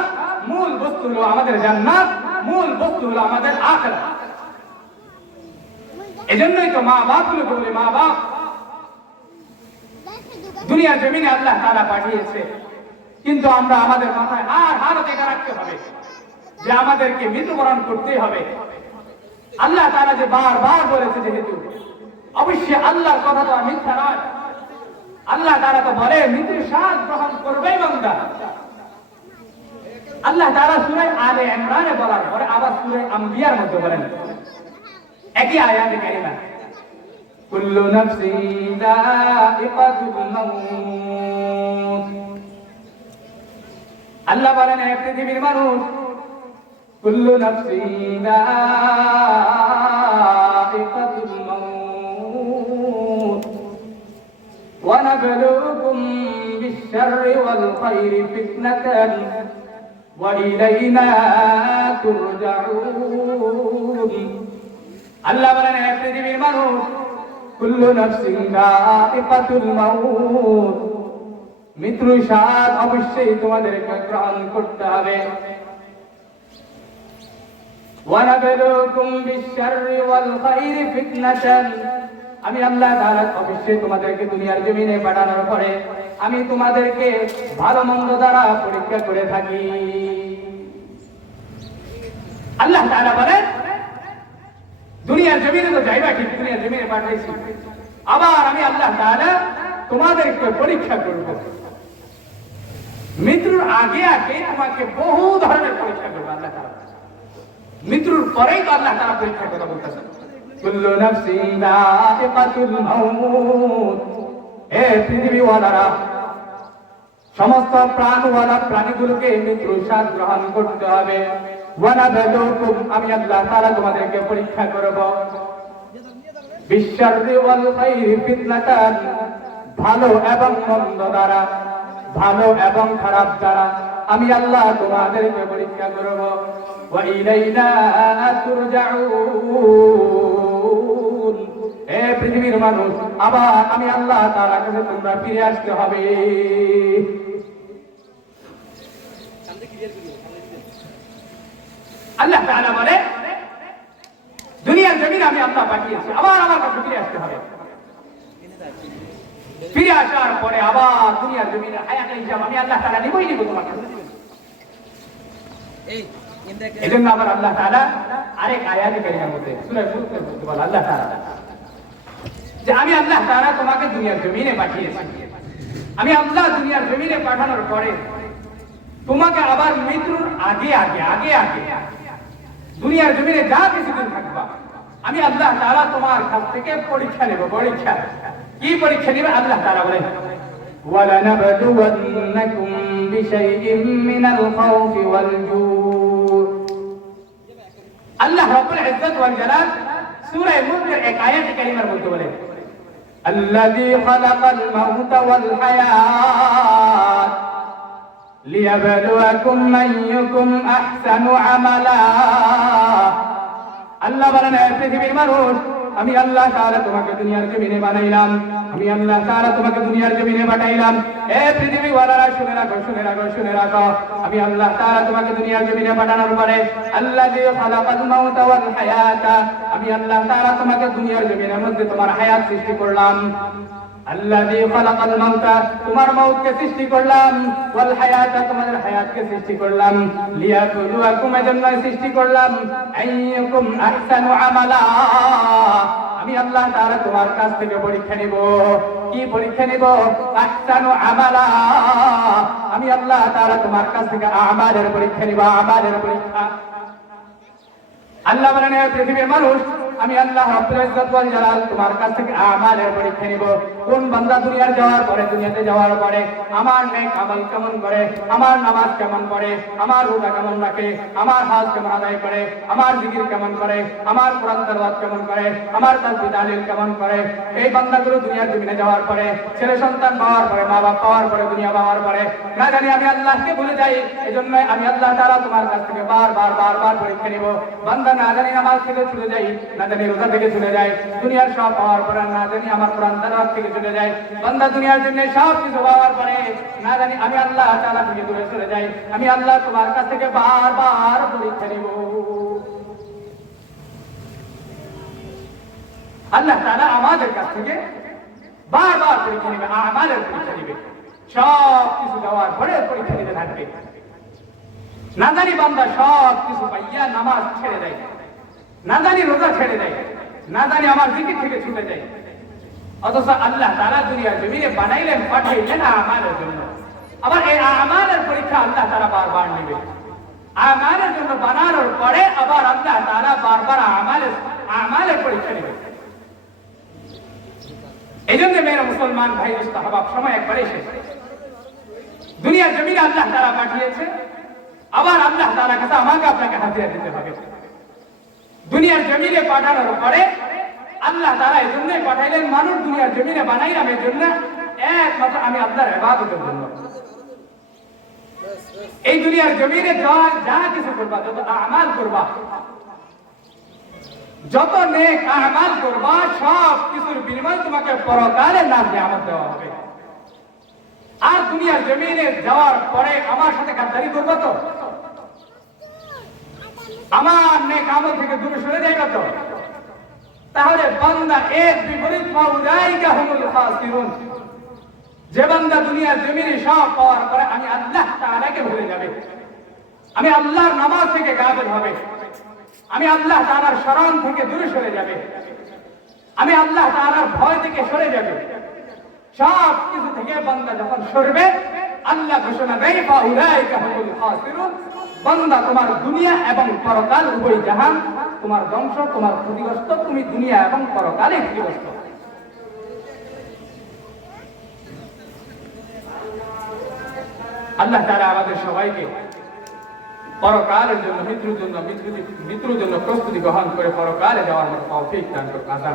মূল বস্তু হলো আমাদের জান্নাত, মূল বস্তু হলো আমাদের আখিরাত। এজন্যই তো মা বাপ গুলোকে বলে, মা বাপ দুনিয়ার জমিনে আল্লাহ তাআলা পাঠিয়েছে, কিন্তু আমরা আমাদের মাথায় হার দেখা রাখতে হবে যে আমাদেরকে মৃত্যুবরণ করতে হবে। আল্লাহ তাআলা যে বারবার বলেছে, যেহেতু অবশ্যই আল্লাহর কথা তো মিথ্যা নয়, আল্লাহ তাআলা তো বলে মৃত্যুর স্বাদ গ্রহণ করবেই বান্দা। আল্লাহ তাআলা সূরা আলে ইমরানে বলার পরে আবার সূরা আম্বিয়ার মধ্যে বলেন একই আয়াতে কারিমা, কুল্লু নাফসিন যায়িকাতুল মাউত। আল্লাহ বলেন, হে পৃথিবীর মানুষ, কুল্লু নাফসিন যায়িকাতুল মাউত ওয়া নাবলুকুম বিশ-শাররি ওয়াল খায়রি ফিতনাতান ওয়া ইলাইনা তুরজাউন। আল্লাহ বলেন, হে পৃথিবীর মানুষ, কুল্লু নাফসিন যায়িকাতুল মাউত, মৃত্যুর স্বাদ অবশ্যই তোমাদেরকে গ্রহণ করতে হবে। ওয়ানাবলুকুম বিশ-শাররি ওয়াল খাইরি ফিতনাতান, আমি আল্লাহ তাআলা অবশ্যই তোমাদেরকে দুনিয়ার জমিনে পাঠানোর পরে আমি তোমাদেরকে ভালো মন্দ দ্বারা পরীক্ষা করে থাকি। আল্লাহ তাআলা বলেন দুনিয়ার জমিনে তো যাইবা ঠিক, দুনিয়ার জমিনে পাঠাইছি, আবার আমি আল্লাহ তাআলা তোমাদেরকে পরীক্ষা করব। মৃত্যুর আগে আগে তোমাকে বহু ধরনের পরীক্ষা করবে আল্লাহ তাআলা, মৃত্যুর পরেই তো আল্লাহ তাআলা পরীক্ষার কথা বলতেছেন। কুল্লু নাফসিন যায়িকাতুল মাউত, হে পৃথিবীওয়ালারা, সমস্ত প্রাণওয়ালা প্রাণীগুলোকে মৃত্যুর স্বাদ গ্রহণ করতে হবে। ওয়ানাবলুকুম, আমি আল্লাহ তাআলা তোমাদেরকে পরীক্ষা করব। বিশ-শাররি ওয়াল খাইরি ফিতনাতান, ভালো এবং মন্দ দ্বারা, ভালো এবং খারাপ দ্বারা আমি আল্লাহ তোমাদেরকে পরীক্ষা করব। ওয়া ইলাইনা তুরজাউন, হে পৃথিবীর মানুষ, আবার আমি আল্লাহ তাআলার কাছে তোমরা ফিরে আসতে হবে। আল্লাহ তাআলা বলে দুনিয়ার জমিনে আমি আল্লাহ পাঠিয়েছি, আবার আমার কাছে ফিরে আসতে হবে। ফিরে আসার পরে আবার দুনিয়ার জমিনে হায়াতের হিসাব আমি আল্লাহ তাআলা নিবই নিব তোমার কাছে। এজন্য আবার আল্লাহ তাআলা আরেক আয়াতে কারিমার মধ্যে সূরা মুলকের মধ্যে বলে আল্লাহ তাআলা যে আমি আল্লাহ তাআলা তোমাকে দুনিয়ার জমিনে পাঠিয়েছি, আমি আল্লাহ দুনিয়ার জমিনে পাঠানোর পরে তোমাকে আবার মৃত্যুর আগে আগে আগে আগে দুনিয়ার জমিনে যা কিছুদিন থাকবা আমি আল্লাহ তাআলা তোমার কাছ থেকে পরীক্ষা নেব। পরীক্ষা কি পরীক্ষা নেবে? আল্লাহ তাআলা বলেন ওয়ালানাবলুওয়ান্নাকুম বিশাইইম মিনাল খাউফি ওয়াল জূ। আল্লাহ রাব্বুল ইজ্জত ওয়াল জালাল সূরা মুলকের এক আয়াতে কারিমার মধ্যে বলেন আল্লাযী খালাকাল মাউতা ওয়াল হায়াত লিয়াবলুয়াকুম আইয়ুকুম আহসানু আমালা। আল্লাহ বলেন হে পৃথিবীর মানুষ, আমি আল্লাহ তাআলা তোমাকে দুনিয়ার জমিনে বানাইলাম, আমি আল্লাহ তাআলা তোমাকে দুনিয়ার জমিনে পাঠাইলাম। হে পৃথিবীওয়ালারা শুনে রাখো, শুনে রাখো, শুনে রাখো, আমি আল্লাহ তাআলা তোমাকে দুনিয়ার জমিনে পাঠানোর পরে আল্লাযী খালাকাল মাউতা ওয়াল হায়াতা, আমি আল্লাহ তাআলা তোমাকে দুনিয়ার জমিনের মধ্যে তোমার হায়াত সৃষ্টি করলাম। আল্লাযী খালাকাল মাউতা, তোমার মউতকে সৃষ্টি করলাম, ওয়াল হায়াতা, তোমাদের হায়াতকে সৃষ্টি করলাম, লিয়াবলুয়াকুম, এজন্য সৃষ্টি করলাম, আইয়ুকুম আহসানু আমালা, আমি আল্লাহ তাআলা তোমার কাছ থেকে পরীক্ষা নিব। কি পরীক্ষা নিব? আহসানু আমালা, আমি আল্লাহ তাআলা তোমার কাছ থেকে আমালের পরীক্ষা নিব, আমালের পরীক্ষা। আল্লাহ বলেন হে পৃথিবীর মানুষ, আমি আল্লাহ রাব্বুল ইজ্জত ওয়াল জালাল তোমার কাছ থেকে আমালের পরীক্ষা নিব। কোন বান্দা দুনিয়ার যাওয়ার পরে, দুনিয়াতে যাওয়ার পরে আমার নেক আমল কেমন করে, আমার নামাজ কেমন পড়ে, আমার রোজা কেমন রাখে, আমার হজ কেমন আদায় করে, আমার জিকির কেমন করে, আমার কোরআন তেলাওয়াত কেমন করে, আমার তাসবিহ তাহলিল কেমন করে, এই বান্দাগুলো দুনিয়ার জমিনে যাওয়ার পরে, ছেলে সন্তান পাওয়ার পরে, মা বাবা পাওয়ার পরে, দুনিয়া পাওয়ার পরে না জানি আমি আল্লাহকে ভুলে যাই। এজন্য আমি আল্লাহ তাআলা তোমার কাছ থেকে বারবার বারবার পরীক্ষা নিব। বান্দা না জানি নামাজ থেকে চলে যাই, না জানি রোজা থেকে চলে যায়, দুনিয়ার সব পাওয়ার পরে না জানি আমার কোরআন তেলাওয়াত থেকে চলে যায়, বান্দা দুনিয়ার জন্য সব কিছু পাওয়ার পরে না জানি আমি আল্লাহ তাআলা থেকে দূরে চলে যাই, আমি আল্লাহ তোমার কাছ থেকে বারবার পরীক্ষা নিব। আল্লাহ তাআলা আমাদের কাছ থেকে বারবার পরীক্ষা নেবে, আমাদের পরীক্ষা নেবে, সব কিছু দেওয়ার পরে পরীক্ষা নিতে থাকবে। না জানি বান্দা সব কিছু পাইয়া নামাজ ছেড়ে দেয়, না জানি রোজা ছেড়ে দেয়, না জানি আমার জিকির থেকে ছুটে যায়, অথচ আল্লাহ তাআলা দুনিয়ার জমিনে বানাইলেন, পাঠাইলেন আমাদের জন্য। আবার এই আমাদের পরীক্ষা আল্লাহ তাআলা বারবার নেবে। আমাদের জন্য বানানোর পরে আবার আল্লাহ তাআলা বারবার আমাদের পরীক্ষা নেবে। এই জন্য মেয়েরা মুসলমান ভাই মুস্তাহাব সময় একবারে শেষ। দুনিয়ার জমিনে আল্লাহ তাআলা পাঠিয়েছে, আবার আল্লাহ তাআলার কাছে আমাকে আপনাকে হাজিরা দিতে হবে। দুনিয়ার জমিনে পাঠানোর পরে আল্লাহ তাআলা এই জন্যই পাঠাইলেন, মানুষ দুনিয়ার জমিনে বানাইলাম এই জন্য একমাত্র আমি আল্লাহর ইবাদতের জন্য। এই দুনিয়ার জমিনে যা কিছু করবা, যত আমাল করবা, যত নেক আমাল করবা, সব কিছুর বিনিময়ে তোমাকে পরকালে নাম নিয়ামত দেওয়া হবে। আর দুনিয়ার জমিনে যাওয়ার পরে আমার সাথে গাদ্দারি করবো তো? আমার নেক আমল থেকে দূরে সরে যাইবা তো, তাহলে বান্দা এর বিপরীত ফাউলাইকা হুমুল খাসিরুন। যে বান্দা দুনিয়ার জমিনে সব পাওয়ার পরে আমি আল্লাহ তাআলাকে ভুলে যাবে, আমি আল্লাহর নামাজ থেকে গাফিল হবে, আমি আল্লাহ তাআলার শরণ থেকে দূরে সরে যাবে, আমি আল্লাহ তাআলার ভয় থেকে সরে যাবে, সব কিছু থেকে বান্দা যখন সরবে আল্লাহ ঘোষণা দেয় ফাউলাইকা হুমুল খাসিরুন, বান্দা তোমার দুনিয়া এবং পরকাল উভয় জাহান তোমার ধ্বংস, তোমার ক্ষতিগ্রস্ত, তুমি দুনিয়া এবং পরকালে ক্ষতিগ্রস্ত। আল্লাহ তাআলা আমাদের সবাইকে পরকালের জন্য মৃত্যুর জন্য প্রস্তুতি গ্রহণ করে পরকালে যাওয়ার মতো তৌফিক দান করুন। আশা